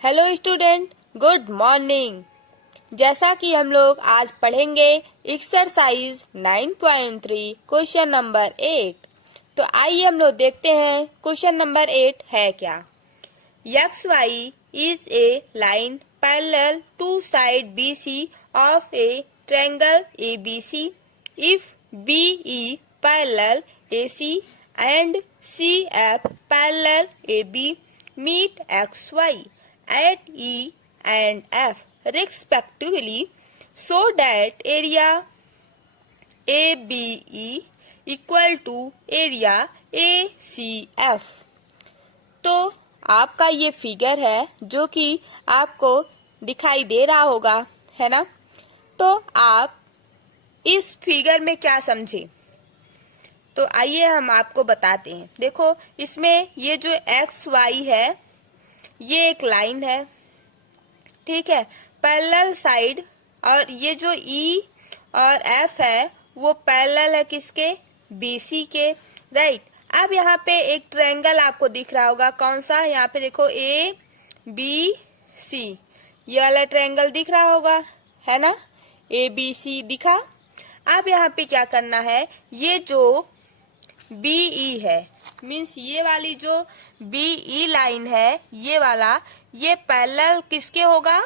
Hello student, good morning. जैसा कि हम लोग आज पढ़ेंगे एक्सरसाइज 9.3 क्वेश्चन नंबर 8। तो आइए हम लोग देखते हैं क्वेश्चन नंबर 8 है क्या। X Y is a line parallel to side BC of a triangle ABC if BE parallel AC and CF parallel AB meet XY at E and F respectively so that area ABE equal to area ACF। तो आपका ये figure है जो कि आपको दिखाई दे रहा होगा, है ना। तो आप इस फिगर में क्या समझे, तो आइए हम आपको बताते हैं। देखो, इसमें ये जो एक्स वाई है ये एक लाइन है, ठीक है, पैरेलल साइड, और ये जो ई और एफ है वो पैरेलल है किसके, बीसी के, राइट। अब यहाँ पे एक ट्रायंगल आपको दिख रहा होगा, कौन सा, यहाँ पे देखो ABC, ये वाला ट्रायंगल दिख रहा होगा, है ना, ABC दिखा। अब यहाँ पे क्या करना है, ये जो BE है, मीन्स ये वाली जो BE लाइन है, ये वाला, ये पैरेलल किसके होगा,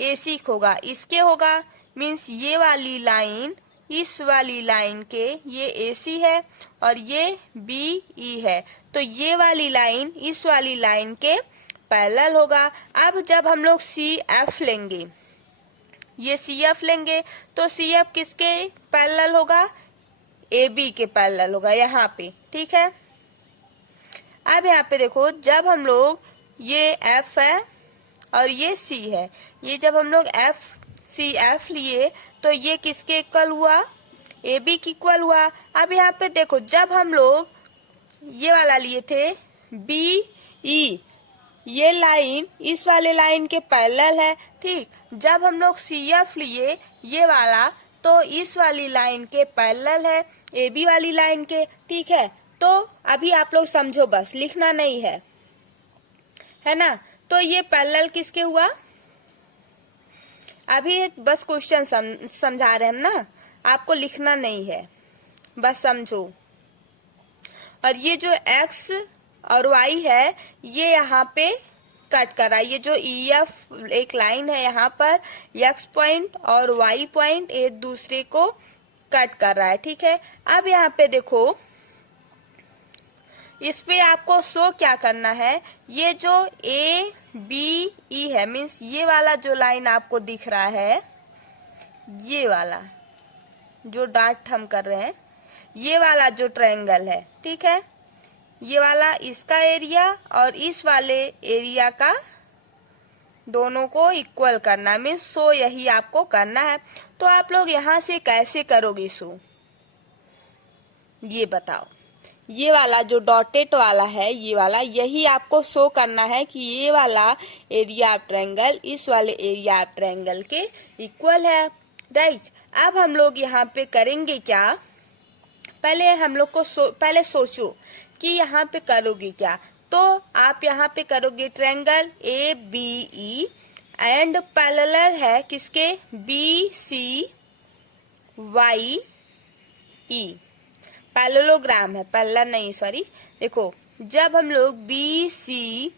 AC होगा, इसके होगा। मीन्स ये वाली लाइन इस वाली लाइन के ये AC है और ये BE है, तो ये वाली लाइन इस वाली लाइन के पैरेलल होगा। अब जब हम लोग CF लेंगे, ये CF लेंगे, तो CF किसके पैरेलल होगा, AB के पैरेलल होगा यहाँ पे, ठीक है। अब यहाँ पे देखो, जब हम लोग ये F है और ये C है, ये जब हम लोग CF लिए तो ये किसके इक्वल हुआ, AB के इक्वल हुआ। अब यहाँ पे देखो, जब हम लोग ये वाला लिए थे BE, ये लाइन इस वाले लाइन के पैरेलल है, ठीक। जब हम लोग CF लिए ये वाला, तो इस वाली लाइन के पैरेलल है AB वाली लाइन के, ठीक है। तो अभी आप लोग समझो, बस लिखना नहीं है ना। तो ये पैरेलल किसके हुआ, अभी बस क्वेश्चन समझा रहे हैं हम ना, आपको लिखना नहीं है, बस समझो। और ये जो X और Y है ये यहाँ पे कट करा, ये जो EF एक लाइन है यहाँ पर, X पॉइंट और Y पॉइंट एक दूसरे को कट कर रहा है, ठीक है। अब यहाँ पे देखो, इस पे आपको शो क्या करना है, ये जो ABE है, मीन्स ये वाला जो लाइन आपको दिख रहा है, ये वाला जो डॉट हम कर रहे हैं, ये वाला जो ट्रायंगल है, ठीक है, ये वाला इसका एरिया और इस वाले एरिया का दोनों को इक्वल करना, मीन्स सो यही आपको करना है। तो आप लोग यहाँ से कैसे करोगे सो, ये बताओ। ये वाला जो डॉटेड वाला है, ये वाला, यही आपको शो करना है कि ये वाला एरिया ऑफ ट्रायंगल इस वाले एरिया ऑफ ट्रायंगल के इक्वल है, राइट। अब हम लोग यहाँ पे करेंगे क्या, पहले हम लोग को पहले सोचो कि यहाँ पे करोगे क्या। तो आप यहाँ पे करोगे ट्रायंगल ABE एंड पैरेलल है किसके, BCYE, पैरेललोग्राम है, पैरेलल नहीं, सॉरी। देखो, जब हम लोग BCFE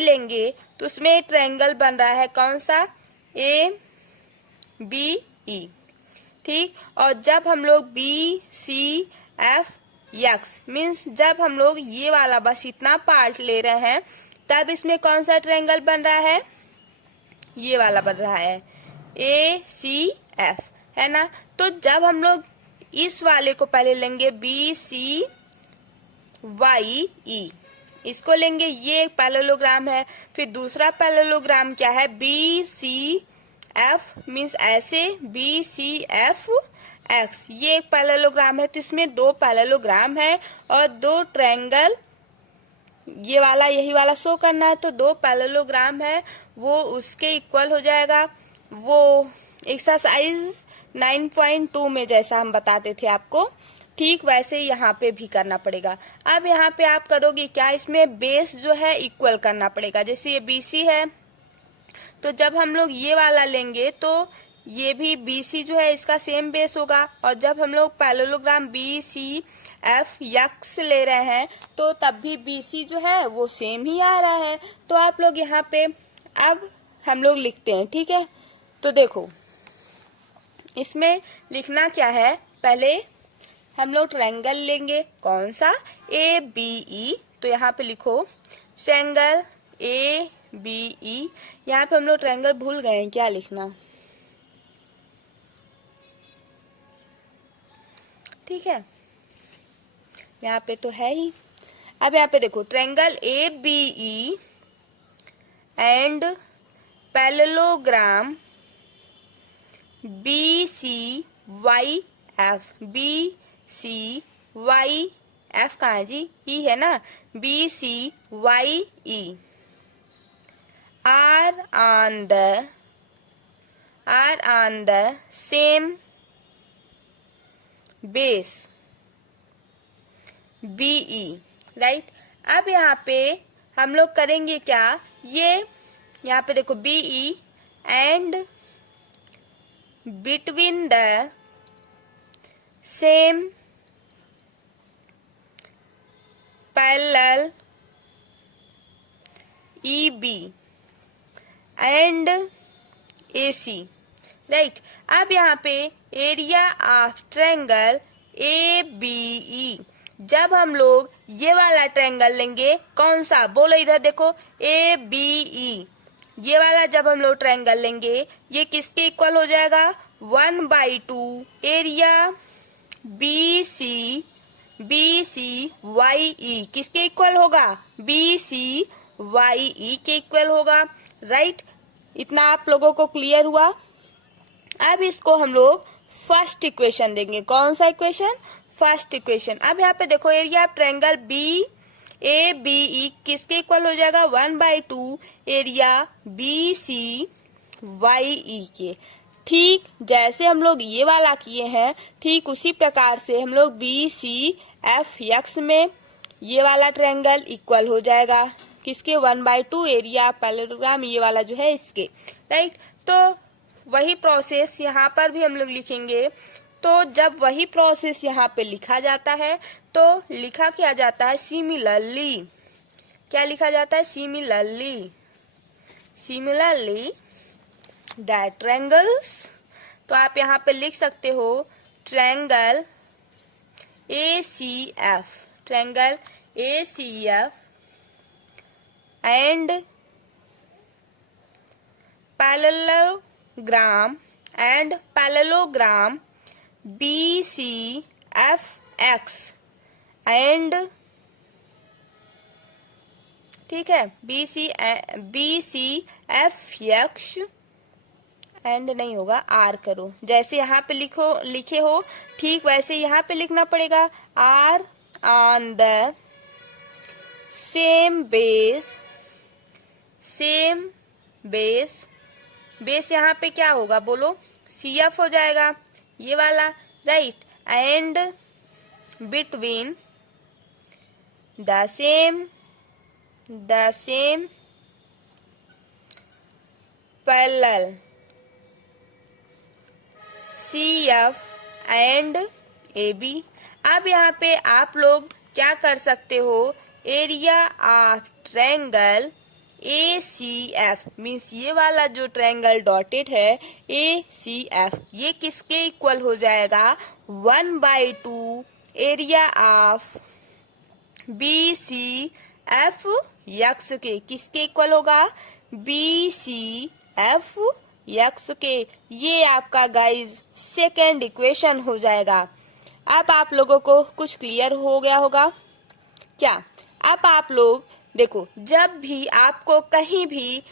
लेंगे तो उसमें ट्रायंगल बन रहा है कौन सा, ABE, ठीक। और जब हम लोग BCFX, मीन्स जब हम लोग ये वाला बस इतना पार्ट ले रहे हैं, तब इसमें कौन सा ट्रायंगल बन रहा है, ये वाला बन रहा है ACF, है ना। तो जब हम लोग इस वाले को पहले लेंगे BCYE, इसको लेंगे, ये एक पैरेललोग्राम है। फिर दूसरा पैरेललोग्राम क्या है, BCF, मीन्स ऐसे BCFX, ये एक पैरेललोग्राम है। तो इसमें दो पैरेललोग्राम है और दो ट्रायंगल, ये वाला यही वाला शो करना है, तो दो पैरेललोग्राम है, वो उसके इक्वल हो जाएगा। वो एक्सरसाइज 9.2 में जैसा हम बताते थे आपको, ठीक वैसे ही यहाँ पे भी करना पड़ेगा। अब यहाँ पे आप करोगे क्या, इसमें बेस जो है इक्वल करना पड़ेगा। जैसे ये BC है तो जब हम लोग ये वाला लेंगे तो ये भी BC जो है इसका सेम बेस होगा, और जब हम लोग पैरेललोग्राम BCFX ले रहे हैं तो तब भी BC जो है वो सेम ही आ रहा है। तो आप लोग यहाँ पे अब हम लोग लिखते हैं, ठीक है। तो देखो इसमें लिखना क्या है, पहले हम लोग ट्रायंगल लेंगे, कौन सा, ABE। तो यहाँ पे लिखो ट्रायंगल ABE। यहाँ पे हम लोग ट्रायंगल भूल गए हैं क्या लिखना, ठीक है, यहाँ पे तो है ही। अब यहाँ पे देखो triangle ABE and parallelogram BCYF। BCYF कहाँ है जी, ई है ना, BCYE are on the same base BE, right. अब यहाँ पे हम लोग करेंगे क्या, ये यहाँ पे देखो BE and between the same parallel EB and AC, right. अब यहाँ पे एरिया ऑफ ट्रायंगल ABE, जब हम लोग ये वाला ट्रायंगल लेंगे, कौन सा बोलो इधर देखो, ABE, ये वाला जब हम लोग ट्रायंगल लेंगे ये किसके इक्वल हो जाएगा, 1/2 एरिया BCYE किसके इक्वल होगा, BCYE के इक्वल होगा, राइट। इतना आप लोगों को क्लियर हुआ। अब इसको हम लोग फर्स्ट इक्वेशन देंगे, कौन सा इक्वेशन, फर्स्ट इक्वेशन। अब यहाँ पे देखो एरिया ऑफ ट्रायंगल BABE किसके इक्वल हो जाएगा, 1/2 एरिया BCYE के। ठीक जैसे हम लोग ये वाला किए हैं, ठीक उसी प्रकार से हम लोग BCFX में ये वाला ट्रायंगल इक्वल हो जाएगा किसके, 1/2 एरिया पैरेललोग्राम ये वाला जो है इसके, राइट। तो वही प्रोसेस यहाँ पर भी हम लोग लिखेंगे। तो जब वही प्रोसेस यहाँ पे लिखा जाता है तो लिखा क्या जाता है, सिमिलरली, क्या लिखा जाता है, सिमिलरली दैट ट्रायंगल्स। तो आप यहाँ पे लिख सकते हो triangle ACF, triangle ACF and parallelogram BCFX and, ठीक है, BCFX एंड नहीं होगा, R करो, जैसे यहाँ पे लिखे हो ठीक वैसे यहाँ पे लिखना पड़ेगा, R on the same base यहाँ पे क्या होगा बोलो, CF हो जाएगा ये वाला, right. And between the same parallel CF and AB। अब यहाँ पे आप लोग क्या कर सकते हो, area of triangle ACF means ये वाला जो ट्रायंगल डॉटेड है ACF, ये किसके इक्वल हो जाएगा, 1/2 एरिया ऑफ BCFX के, किसके इक्वल होगा, BCFX के। ये आपका गाइज सेकेंड इक्वेशन हो जाएगा। अब आप लोगों को कुछ क्लियर हो गया होगा क्या। अब आप लोग देखो, जब भी आपको कहीं भी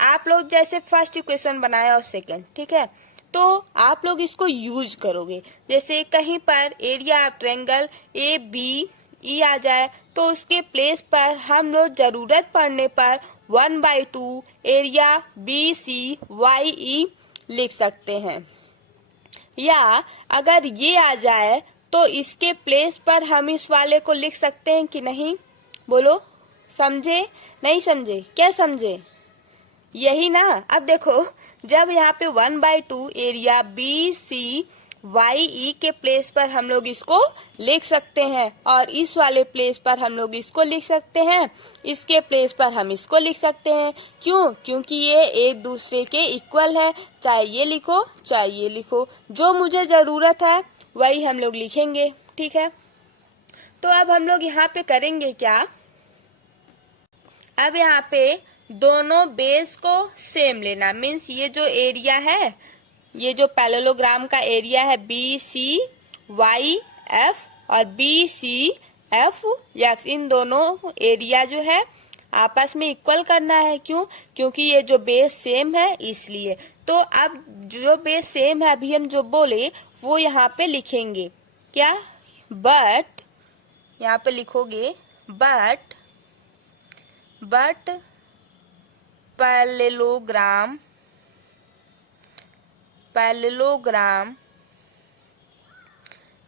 आप लोग जैसे फर्स्ट इक्वेशन बनाया और सेकंड, ठीक है, तो आप लोग इसको यूज करोगे। जैसे कहीं पर एरिया ऑफ ट्रायंगल ABE आ जाए तो उसके प्लेस पर हम लोग जरूरत पड़ने पर 1/2 एरिया BCYE लिख सकते हैं। या अगर ये आ जाए तो इसके प्लेस पर हम इस वाले को लिख सकते हैं कि नहीं? बोलो, समझे नहीं समझे? क्या समझे? यही ना। अब देखो, जब यहाँ पे 1/2 एरिया BCYE के प्लेस पर हम लोग इसको लिख सकते हैं, और इस वाले प्लेस पर हम लोग इसको लिख सकते हैं, इसके प्लेस पर हम इसको लिख सकते हैं। क्यों? क्योंकि ये एक दूसरे के इक्वल है। चाहे ये लिखो चाहे ये लिखो, जो मुझे जरूरत है वही हम लोग लिखेंगे। ठीक है, तो अब हम लोग यहाँ पे करेंगे क्या? अब यहाँ पे दोनों बेस को सेम लेना, मीन्स ये जो एरिया है, ये जो पैरेललोग्राम का एरिया है BCYF और BCFX, इन दोनों एरिया जो है आपस में इक्वल करना है। क्यों? क्योंकि ये जो बेस सेम है इसलिए। तो अब जो बेस सेम है अभी हम जो बोले वो यहाँ पे लिखेंगे क्या? बट, यहाँ पे लिखोगे but parallelogram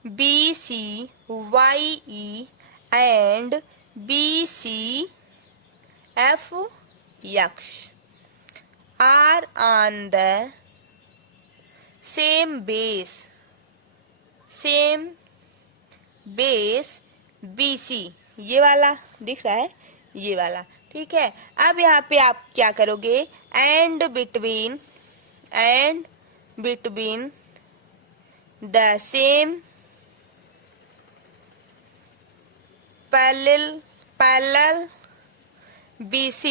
BCYE and BCFX are on the same base BC। ये वाला दिख रहा है, ये वाला। ठीक है, अब यहाँ पे आप क्या करोगे? And between the same parallel BC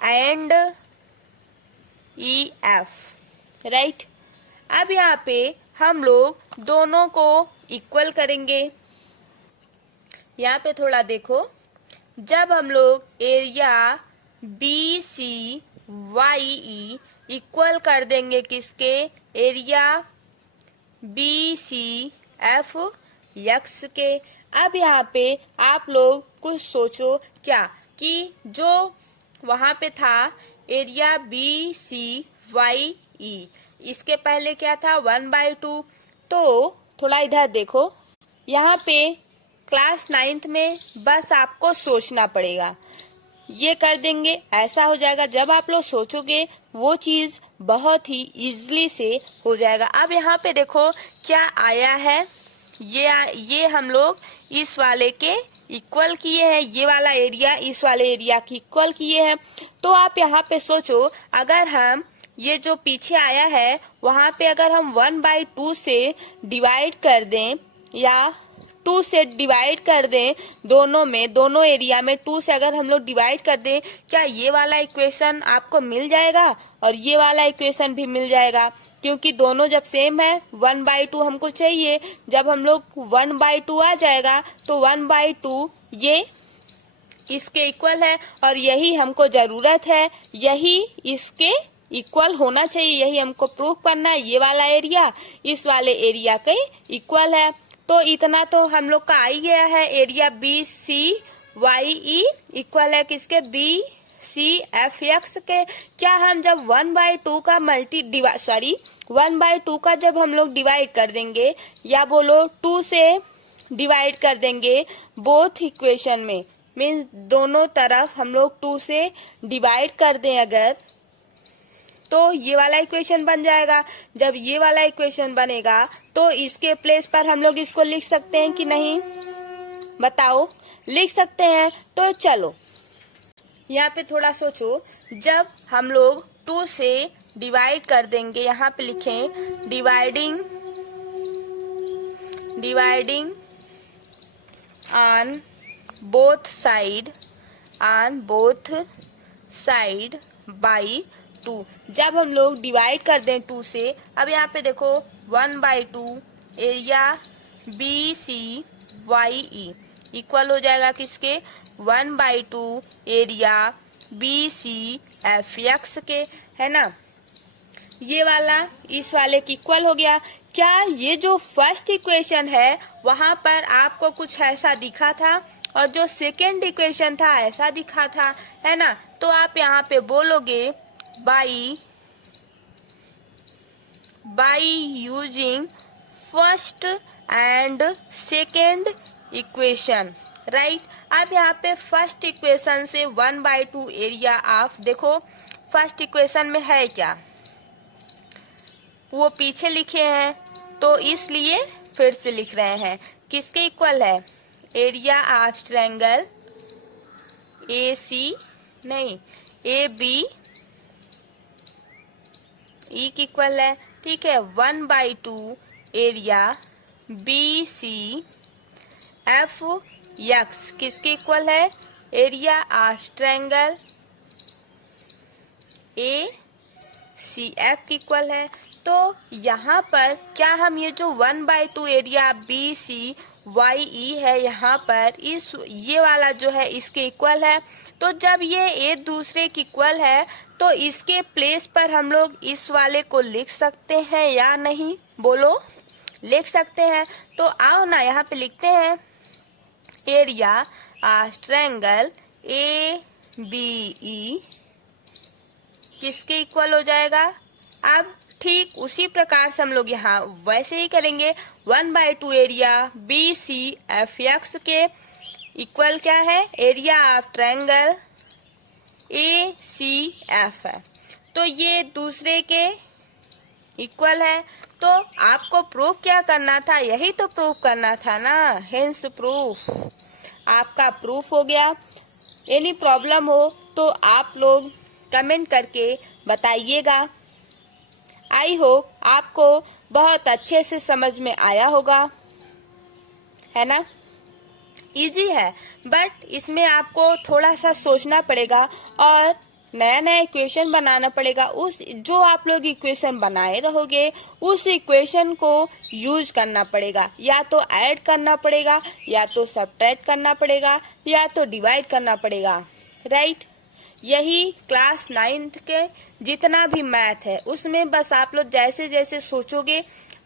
and EF, right. अब यहाँ पे हम लोग दोनों को इक्वल करेंगे। यहाँ पे थोड़ा देखो, जब हम लोग एरिया BCYE इक्वल कर देंगे किसके? एरिया BCFX के। अब यहाँ पे आप लोग कुछ सोचो क्या, कि जो वहां पे था एरिया BCYE, इसके पहले क्या था? 1/2। तो थोड़ा इधर देखो, यहाँ पे क्लास 9th में बस आपको सोचना पड़ेगा, ये कर देंगे, ऐसा हो जाएगा। जब आप लोग सोचोगे वो चीज बहुत ही इजीली से हो जाएगा। अब यहाँ पे देखो क्या आया है, ये हम लोग इस वाले के इक्वल किए हैं, ये वाला एरिया इस वाले एरिया की इक्वल किए हैं। तो आप यहाँ पे सोचो, अगर हम ये जो पीछे आया है वहां पे अगर हम 1/2 से डिवाइड कर दें, या 2 से डिवाइड कर दें, दोनों एरिया में 2 से अगर हम लोग डिवाइड कर दें, क्या ये वाला इक्वेशन आपको मिल जाएगा? और ये वाला इक्वेशन भी मिल जाएगा, क्योंकि दोनों जब सेम है। 1/2 हमको चाहिए, जब हम लोग 1/2 आ जाएगा तो 1/2 ये इसके इक्वल है, और यही हमको जरूरत है, यही इसके इक्वल होना चाहिए, यही हमको प्रूव करना है। ये वाला एरिया इस वाले एरिया के इक्वल है। तो इतना तो हम लोग का आ ही गया है, एरिया BCYE इक्वल है किसके? BCFX के। क्या हम जब 1/2 का 1/2 का जब हम लोग डिवाइड कर देंगे, या बोलो 2 से डिवाइड कर देंगे बोथ इक्वेशन में, मीन्स दोनों तरफ हम लोग 2 से डिवाइड कर दें अगर, तो ये वाला इक्वेशन बन जाएगा। जब ये वाला इक्वेशन बनेगा तो इसके प्लेस पर हम लोग इसको लिख सकते हैं कि नहीं? बताओ, लिख सकते हैं। तो चलो यहाँ पे थोड़ा सोचो, जब हम लोग 2 से डिवाइड कर देंगे, यहाँ पे लिखें dividing on both side by 2। जब हम लोग डिवाइड कर दें 2 से, अब यहाँ पे देखो 1/2 एरिया BCYE इक्वल हो जाएगा किसके? 1/2 एरिया BCFX के, है ना। ये वाला इस वाले की इक्वल हो गया। क्या ये जो फर्स्ट इक्वेशन है वहां पर आपको कुछ ऐसा दिखा था, और जो सेकेंड इक्वेशन था ऐसा दिखा था, है ना। तो आप यहाँ पे बोलोगे by using first and second equation, right. अब यहाँ पे फर्स्ट इक्वेशन से 1/2 एरिया ऑफ, देखो फर्स्ट इक्वेशन में है क्या, वो पीछे लिखे हैं तो इसलिए फिर से लिख रहे हैं। किसके इक्वल है, एरिया ऑफ ट्रायंगल AC नहीं AB E की इक्वल है, ठीक है। 1/2 एरिया BC FX किसके इक्वल है, एरिया ऑफ ट्रायंगल ACF की इक्वल है। तो यहाँ पर क्या हम ये जो 1/2 एरिया BCYE है यहाँ पर ये वाला जो है इसके इक्वल है। तो जब ये एक दूसरे की इक्वल है तो इसके प्लेस पर हम लोग इस वाले को लिख सकते हैं या नहीं, बोलो, लिख सकते हैं। तो आओ ना यहाँ पे लिखते हैं, एरिया ऑफ ट्रायंगल ABE किसके इक्वल हो जाएगा। अब ठीक उसी प्रकार से हम लोग यहाँ वैसे ही करेंगे। 1/2 एरिया BCFX के इक्वल क्या है, एरिया ऑफ ट्रायंगल ACF है। तो ये दूसरे के इक्वल है। तो आपको प्रूफ क्या करना था, यही तो प्रूफ करना था ना, हेंस प्रूफ। आपका प्रूफ हो गया। एनी प्रॉब्लम हो तो आप लोग कमेंट करके बताइएगा। आई होप आपको बहुत अच्छे से समझ में आया होगा, है ना। इजी है बट इसमें आपको थोड़ा सा सोचना पड़ेगा और नया नया इक्वेशन बनाना पड़ेगा। उस जो आप लोग इक्वेशन बनाए रहोगे उस इक्वेशन को यूज करना पड़ेगा, या तो ऐड करना पड़ेगा, या तो सब्ट्रैक्ट करना पड़ेगा, या तो डिवाइड करना पड़ेगा, राइट। यही क्लास 9th के जितना भी मैथ है उसमें बस आप लोग जैसे जैसे सोचोगे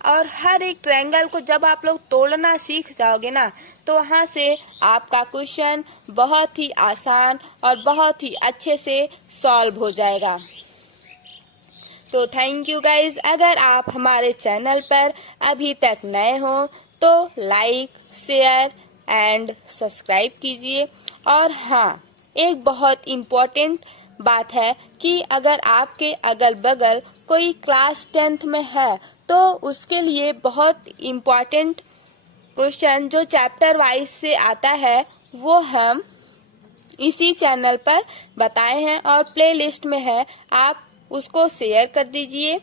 और हर एक ट्रायंगल को जब आप लोग तोड़ना सीख जाओगे ना तो वहाँ से आपका क्वेश्चन बहुत ही आसान और बहुत ही अच्छे से सॉल्व हो जाएगा। तो थैंक यू गाइज। अगर आप हमारे चैनल पर अभी तक नए हो तो लाइक, शेयर एंड सब्सक्राइब कीजिए। और हाँ, एक बहुत इम्पोर्टेंट बात है कि अगर आपके अगल बगल कोई क्लास 10th में है तो उसके लिए बहुत इम्पोर्टेंट क्वेश्चन जो चैप्टर वाइज से आता है वो हम इसी चैनल पर बताए हैं और प्लेलिस्ट में है, आप उसको शेयर कर दीजिए।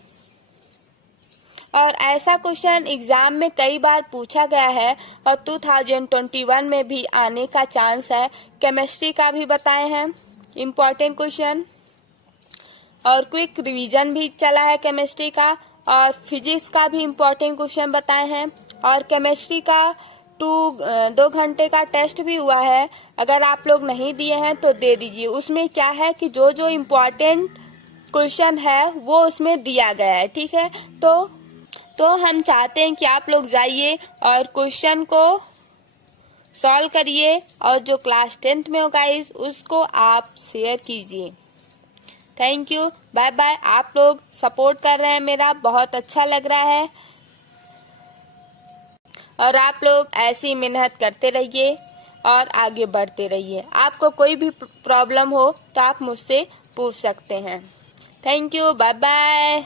और ऐसा क्वेश्चन एग्जाम में कई बार पूछा गया है और 2021 में भी आने का चांस है। केमिस्ट्री का भी बताए हैं इम्पोर्टेंट क्वेश्चन, और क्विक रिवीजन भी चला है केमिस्ट्री का, और फिजिक्स का भी इम्पोर्टेंट क्वेश्चन बताए हैं। और केमिस्ट्री का 2 घंटे का टेस्ट भी हुआ है, अगर आप लोग नहीं दिए हैं तो दे दीजिए। उसमें क्या है कि जो जो इम्पोर्टेंट क्वेश्चन है वो उसमें दिया गया है, ठीक है। तो हम चाहते हैं कि आप लोग जाइए और क्वेश्चन को सॉल्व करिए और जो क्लास 10th में हो गाइस उसको आप शेयर कीजिए। Thank you, bye bye. आप लोग सपोर्ट कर रहे हैं मेरा, बहुत अच्छा लग रहा है। और आप लोग ऐसी मेहनत करते रहिए और आगे बढ़ते रहिए। आपको कोई भी प्रॉब्लम हो तो आप मुझसे पूछ सकते हैं। Thank you, bye bye.